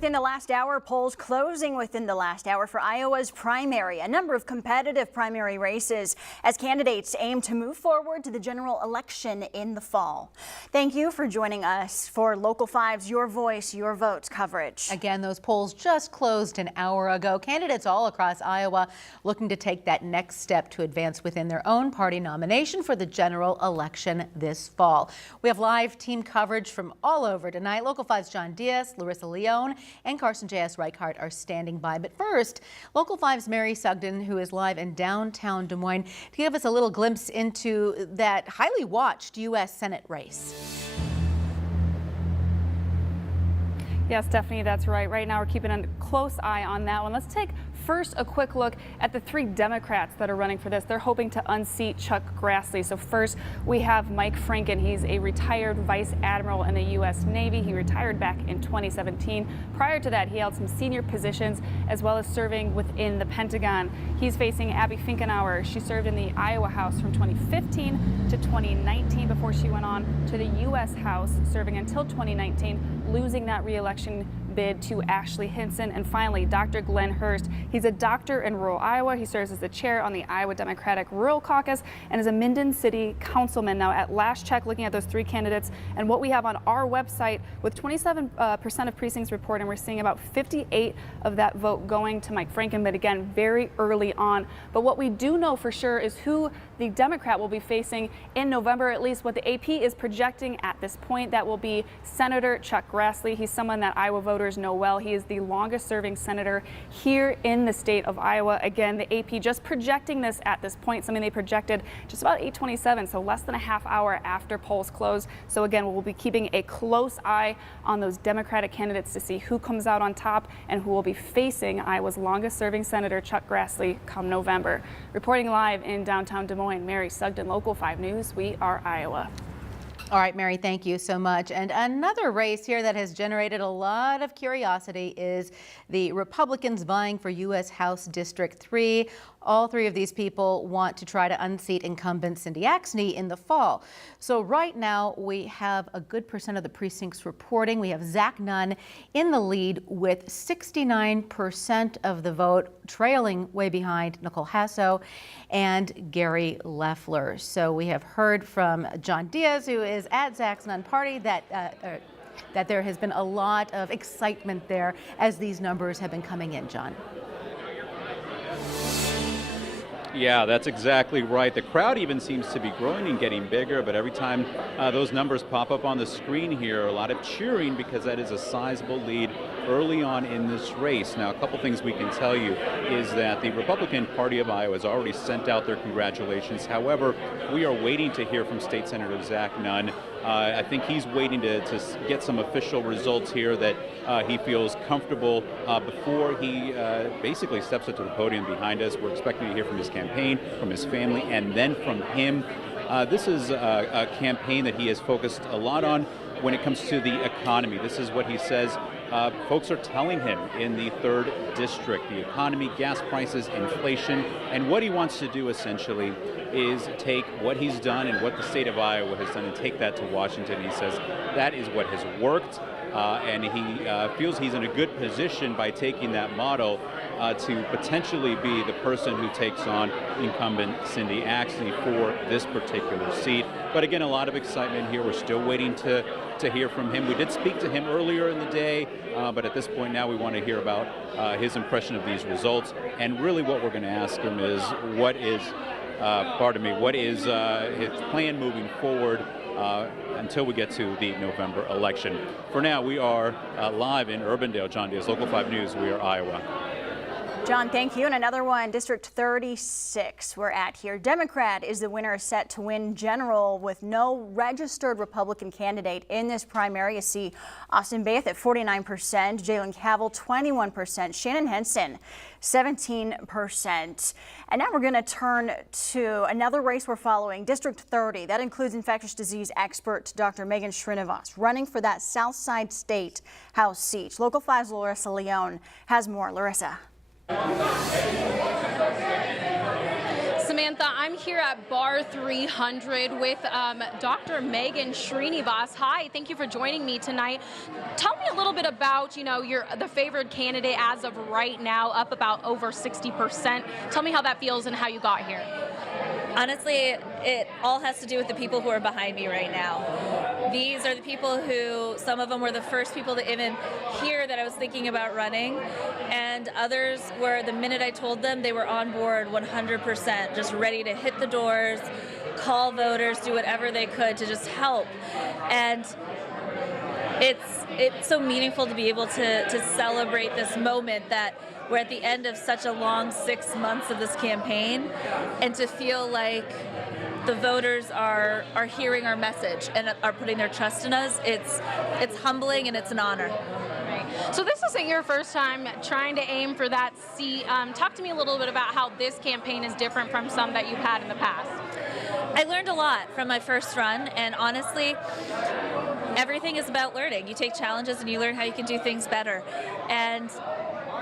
Within the last hour, polls closing within the last hour for Iowa's primary. A number of competitive primary races as candidates aim to move forward to the general election in the fall. Thank you for joining us for Local 5's Your Voice, Your Vote coverage. Again, those polls just closed an hour ago. Candidates all across Iowa looking to take that next step to advance within their own party nomination for the general election this fall. We have live team coverage from all over tonight. Local 5's John Diaz, Larissa Leone, and Carson J.S. Reichart are standing by. But first, Local 5's Mary Sugden, who is live in downtown Des Moines, to give us a little glimpse into that highly watched U.S. Senate race. Yes, Stephanie, that's right. Right now we're keeping a close eye on that one. Let's take first a quick look at the 3 Democrats that are running for this. They're hoping to unseat Chuck Grassley. So first we have Mike Franken. He's a retired vice admiral in the U.S. Navy. He retired back in 2017. Prior to that, he held some senior positions as well as serving within the Pentagon. He's facing Abby Finkenauer. She served in the Iowa House from 2015 to 2019 before she went on to the U.S. House, serving until 2019, losing that re-election bid to Ashley Hinson. And finally, Dr. Glenn Hurst. He's a doctor in rural Iowa. He serves as the chair on the Iowa Democratic Rural Caucus and is a Minden City councilman. Now, at last check, looking at those 3 candidates and what we have on our website, with 27% of precincts reporting, we're seeing about 58 of that vote going to Mike Franken, but again, very early on. But what we do know for sure is who the Democrat will be facing in November, at least what the AP is projecting at this point. That will be Senator Chuck Grassley. He's someone that Iowa voters know well. He is the longest serving senator here in the state of Iowa. Again, the AP just projecting this at this point, something they projected just about 8:27, so less than a half hour after polls close. So again, we'll be keeping a close eye on those Democratic candidates to see who comes out on top and who will be facing Iowa's longest serving senator, Chuck Grassley, come November. Reporting live in downtown Des Moines, Mary Sugden, Local 5 News. We are Iowa. All right, Mary, thank you so much. And another race here that has generated a lot of curiosity is the Republicans vying for U.S. House District 3. All 3 of these people want to try to unseat incumbent Cindy Axne in the fall. So right now we have a good percent of the precincts reporting. We have Zach Nunn in the lead with 69% of the vote, trailing way behind Nicole Hasso and Gary Loeffler. So we have heard from John Diaz, who is at Zach's Nunn party, that there has been a lot of excitement there as these numbers have been coming in, John. Yeah, that's exactly right. The crowd even seems to be growing and getting bigger, but every time those numbers pop up on the screen here, a lot of cheering because that is a sizable lead early on in this race. Now, a couple things we can tell you is that the Republican Party of Iowa has already sent out their congratulations. However, we are waiting to hear from State Senator Zach Nunn. I think he's waiting to get some official results here that he feels comfortable before he basically steps up to the podium behind us. We're expecting to hear from his campaign, from his family, and then from him. This is a campaign that he has focused a lot on when it comes to the economy. This is what he says folks are telling him in the 3rd District, the economy, gas prices, inflation, and what he wants to do essentially is take what he's done and what the state of Iowa has done and take that to Washington. He says that is what has worked, and he feels he's in a good position by taking that model to potentially be the person who takes on incumbent Cindy Axne for this particular seat. But again, a lot of excitement here. We're still waiting to hear from him. We did speak to him earlier in the day, but at this point now we want to hear about his impression of these results. And really what we're going to ask him is what is his plan moving forward until we get to the November election. For now, we are live in Urbandale. John Diaz, Local 5 News. We are Iowa. John, thank you. And another one, District 36 we're at here. Democrat is the winner, set to win general with no registered Republican candidate in this primary. You see Austin Bath at 49%, Jalen Cavill 21%, Shannon Henson 17%. And now we're going to turn to another race we're following, District 30. That includes infectious disease expert Dr. Megan Srinivas, running for that Southside State House seat. Local 5's Larissa Leone has more. Larissa. Some Samantha, I'm here at Bar 300 with Dr. Megan Srinivas. Hi, thank you for joining me tonight. Tell me a little bit about, you're the favored candidate as of right now, up about over 60%. Tell me how that feels and how you got here. Honestly, it all has to do with the people who are behind me right now. These are the people who, some of them were the first people to even hear that I was thinking about running, and others were, the minute I told them, they were on board 100%, just ready to hit the doors, call voters, do whatever they could to just help. And it's so meaningful to be able to celebrate this moment that we're at the end of such a long 6 months of this campaign, and to feel like the voters are hearing our message and are putting their trust in us. It's humbling and it's an honor. So this isn't your first time trying to aim for that seat. Talk to me a little bit about how this campaign is different from some that you've had in the past. I learned a lot from my first run, and honestly, everything is about learning. You take challenges and you learn how you can do things better. And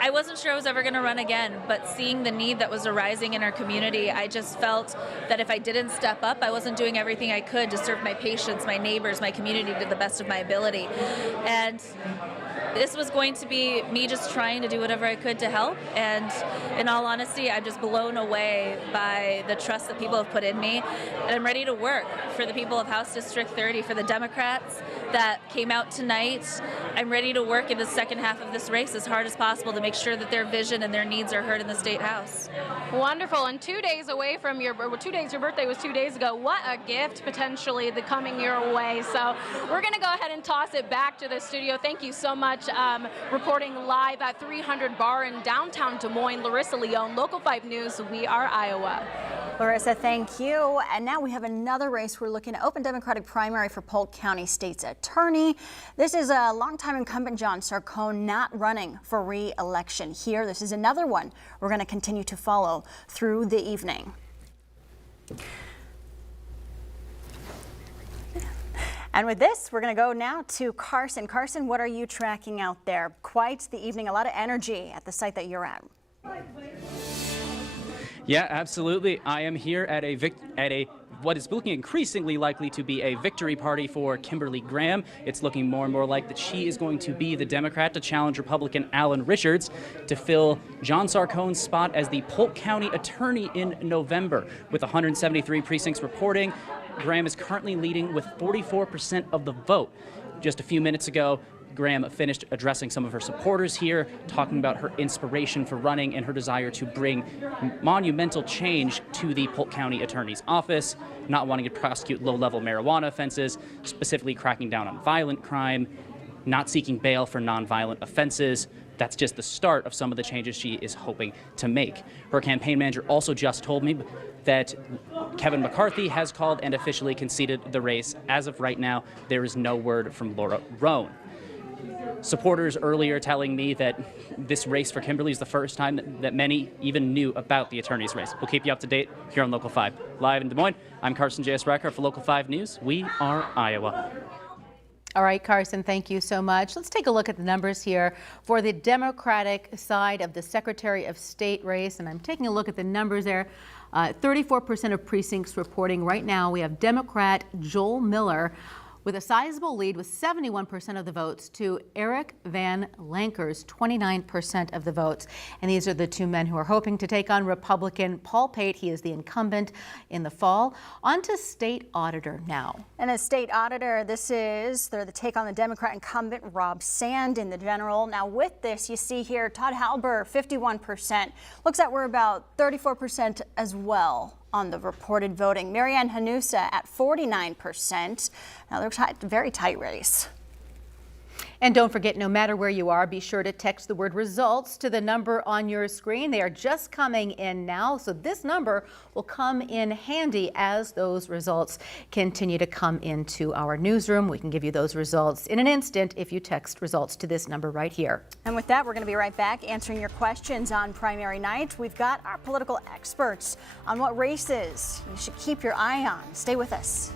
I wasn't sure I was ever going to run again, but seeing the need that was arising in our community, I just felt that if I didn't step up, I wasn't doing everything I could to serve my patients, my neighbors, my community to the best of my ability. And this was going to be me just trying to do whatever I could to help, and in all honesty, I'm just blown away by the trust that people have put in me, and I'm ready to work for the people of House District 30, for the Democrats that came out tonight. I'm ready to work in the second half of this race as hard as possible to make sure that their vision and their needs are heard in the State House. Wonderful, and 2 days away from your birthday was 2 days ago. What a gift potentially coming your way. So we're going to go ahead and toss it back to the studio. Thank you so much. Reporting live at 300 Bar in downtown Des Moines, Larissa Leone, Local 5 News, We Are Iowa. Larissa, thank you. And now we have another race. We're looking at open Democratic primary for Polk County State's attorney. This is a longtime incumbent John Sarcone not running for re-election here. This is another one we're going to continue to follow through the evening. And with this, we're going to go now to Carson. Carson, what are you tracking out there? Quite the evening, a lot of energy at the site that you're at. Yeah, absolutely. I am here at what is looking increasingly likely to be a victory party for Kimberly Graham. It's looking more and more like that she is going to be the Democrat to challenge Republican Alan Richards to fill John Sarcone's spot as the Polk County attorney in November. With 173 precincts reporting, Graham is currently leading with 44% of the vote. Just a few minutes ago, Graham finished addressing some of her supporters here, talking about her inspiration for running and her desire to bring monumental change to the Polk County Attorney's Office, not wanting to prosecute low-level marijuana offenses, specifically cracking down on violent crime, not seeking bail for nonviolent offenses. That's just the start of some of the changes she is hoping to make. Her campaign manager also just told me that Kevin McCarthy has called and officially conceded the race. As of right now, there is no word from Laura Roan. Supporters earlier telling me that this race for Kimberly is the first time that many even knew about the attorney's race. We'll keep you up to date here on Local 5. Live in Des Moines, I'm Carson J.S. Recker for Local 5 News. We are Iowa. All right, Carson, thank you so much. Let's take a look at the numbers here for the Democratic side of the Secretary of State race. And I'm taking a look at the numbers there. 34% of precincts reporting right now. We have Democrat Joel Miller with a sizable lead with 71% of the votes to Eric Van Lanker's 29% of the votes. And these are the two men who are hoping to take on Republican Paul Pate. He is the incumbent in the fall. On to State Auditor now. And as State Auditor, they're the take on the Democrat incumbent Rob Sand in the general. Now with this, you see here Todd Halber, 51%. Looks like we're about 34% as well on the reported voting. Marianne Hanusa at 49%. Now they're very tight race. And don't forget, no matter where you are, be sure to text the word results to the number on your screen. They are just coming in now, so this number will come in handy as those results continue to come into our newsroom. We can give you those results in an instant if you text results to this number right here. And with that, we're going to be right back answering your questions on primary night. We've got our political experts on what races you should keep your eye on. Stay with us.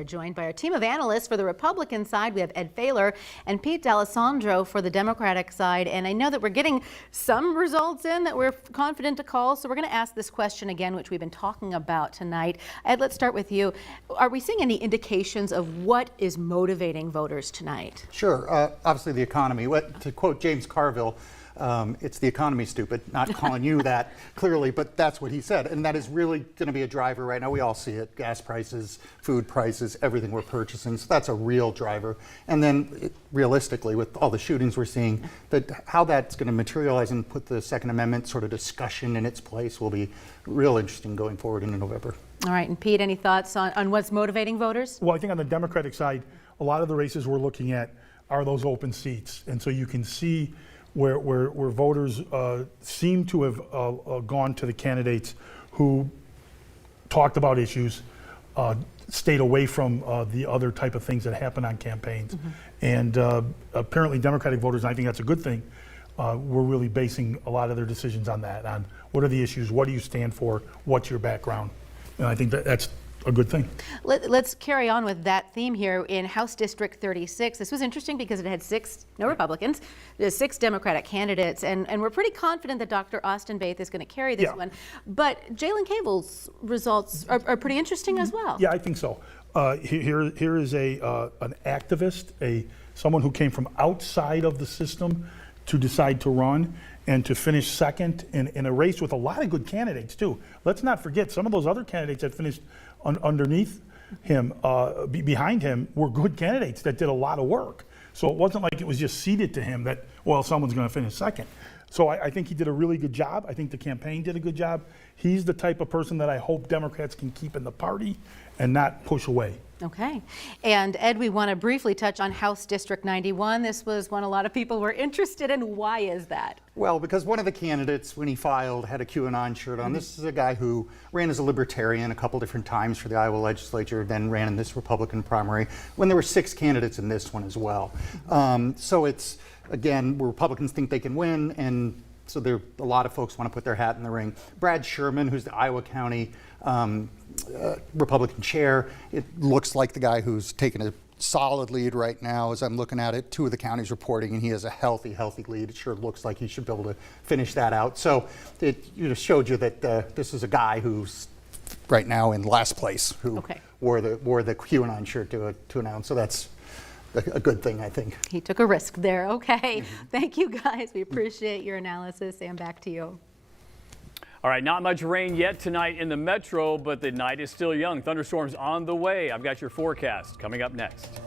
are joined by our team of analysts. For the Republican side, we have Ed Failer and Pete D'Alessandro for the Democratic side. And I know that we're getting some results in that we're confident to call. So we're going to ask this question again, which we've been talking about tonight. Ed, let's start with you. Are we seeing any indications of what is motivating voters tonight? Sure. Obviously, the economy. To quote James Carville, it's the economy, stupid. Not calling you that clearly, but that's what he said. And that is really going to be a driver right now. We all see it. Gas prices, food prices, everything we're purchasing. So that's a real driver. And then realistically, with all the shootings we're seeing, how that's going to materialize and put the Second Amendment sort of discussion in its place will be real interesting going forward into November. All right. And Pete, any thoughts on what's motivating voters? Well, I think on the Democratic side, a lot of the races we're looking at are those open seats. And so you can see where voters seem to have gone to the candidates who talked about issues, stayed away from the other type of things that happen on campaigns. And apparently Democratic voters, and I think that's a good thing, we're really basing a lot of their decisions on that, on what are the issues, what do you stand for, what's your background. And I think that's a good thing. Let's carry on with that theme here in House District 36. This was interesting because it had no Republicans, there's 6 Democratic candidates, and we're pretty confident that Dr. Austin Baith is going to carry this one. But Jalen Cable's results are pretty interesting as well. Yeah, I think so. Here is an activist, someone who came from outside of the system to decide to run and to finish second in a race with a lot of good candidates too. Let's not forget some of those other candidates that finished underneath him, behind him, were good candidates that did a lot of work. So it wasn't like it was just ceded to him that, well, someone's going to finish second. So I think he did a really good job. I think the campaign did a good job. He's the type of person that I hope Democrats can keep in the party and not push away. Okay. And Ed, we want to briefly touch on House District 91. This was one a lot of people were interested in. Why is that? Well, because one of the candidates, when he filed, had a QAnon shirt on. This is a guy who ran as a libertarian a couple different times for the Iowa legislature, then ran in this Republican primary, when there were 6 candidates in this one as well. So it's, again, where Republicans think they can win, and so a lot of folks want to put their hat in the ring. Brad Sherman, who's the Iowa County Republican chair, it looks like the guy who's taken a solid lead right now as I'm looking at it. 2 of the counties reporting, and he has a healthy lead. It sure looks like he should be able to finish that out. So it showed you that this is a guy who's right now in last place, who wore the QAnon shirt to announce. So that's a good thing, I think. He took a risk there. Okay. Thank you, guys. We appreciate your analysis. And back to you. All right, not much rain yet tonight in the metro, but the night is still young. Thunderstorms on the way. I've got your forecast coming up next.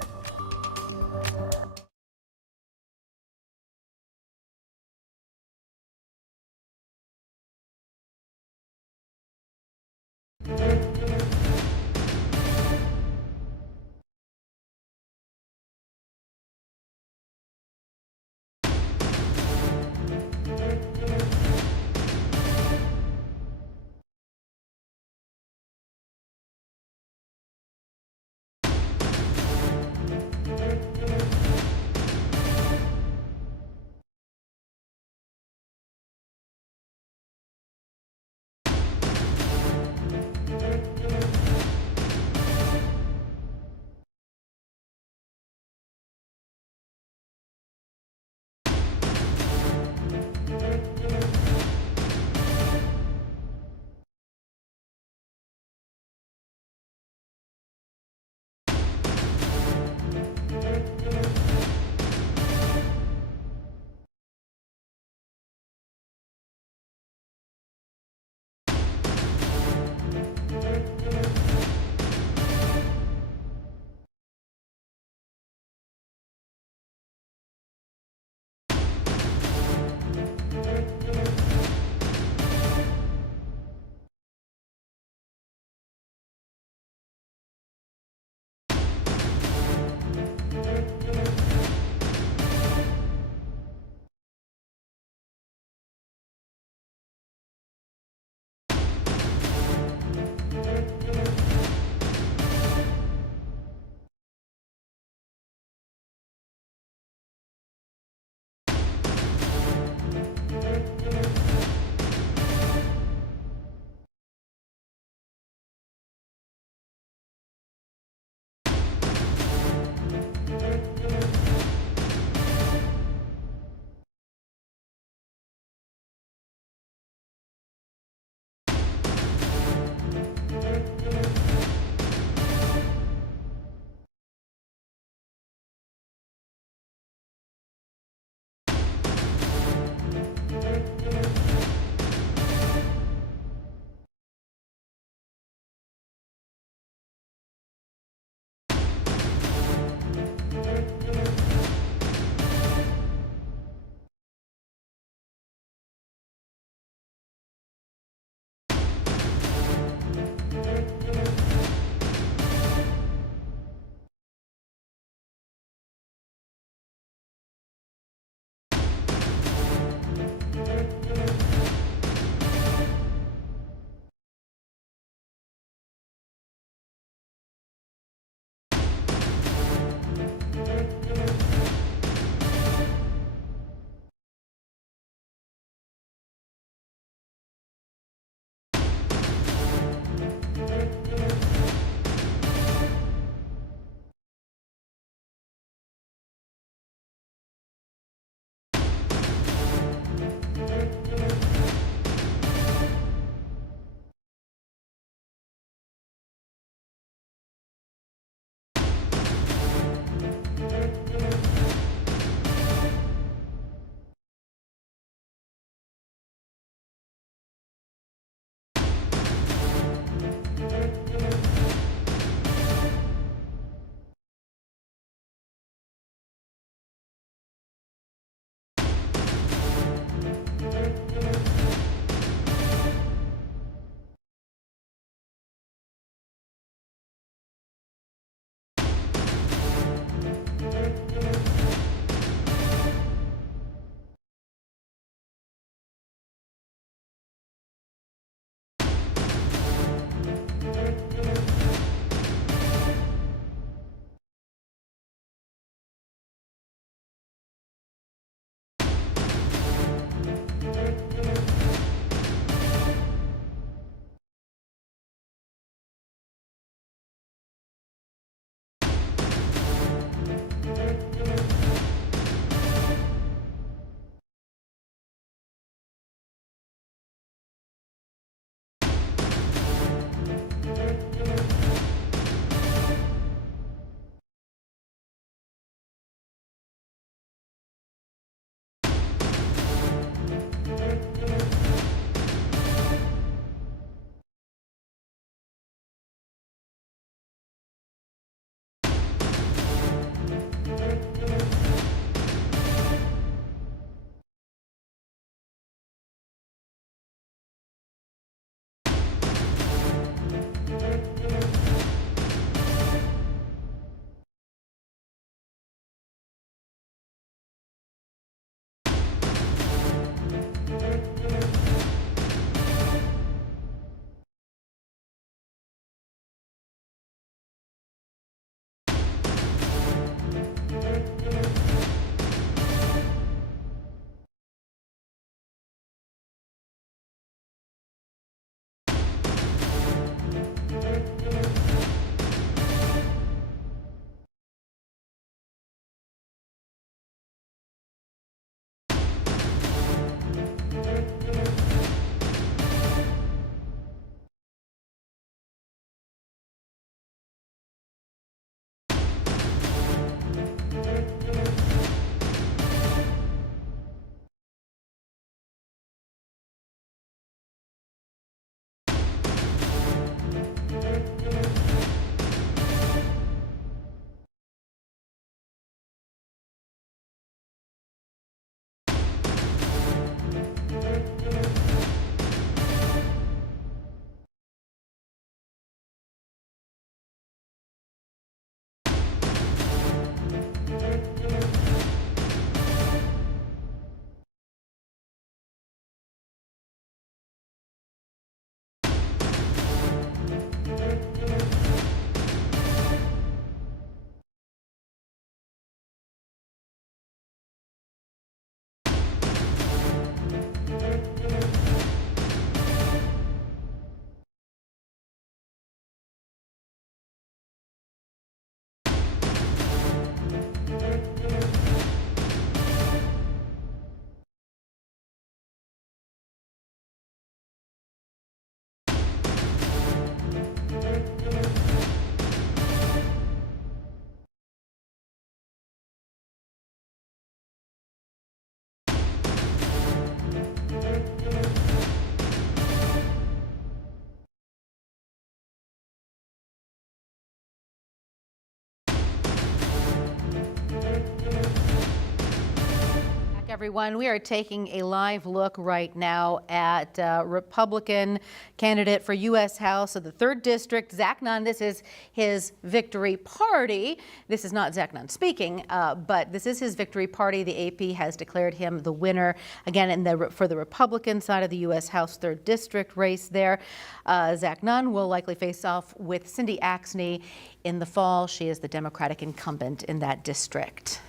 Everyone, we are taking a live look right now at Republican candidate for U.S. House of the 3rd District, Zach Nunn. This is his victory party. This is not Zach Nunn speaking, but this is his victory party. The AP has declared him the winner again for the Republican side of the U.S. House 3rd District race there. Zach Nunn will likely face off with Cindy Axne in the fall. She is the Democratic incumbent in that district.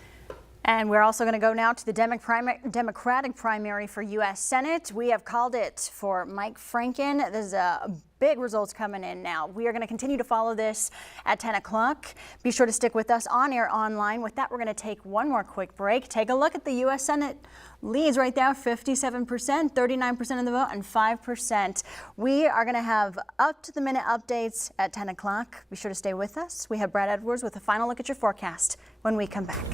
And we're also going to go now to the Democratic primary for U.S. Senate. We have called it for Mike Franken. There's big results coming in now. We are going to continue to follow this at 10 o'clock. Be sure to stick with us on air, online. With that, we're going to take one more quick break. Take a look at the U.S. Senate leads right there, 57%, 39% of the vote, and 5%. We are going to have up-to-the-minute updates at 10 o'clock. Be sure to stay with us. We have Brad Edwards with a final look at your forecast when we come back.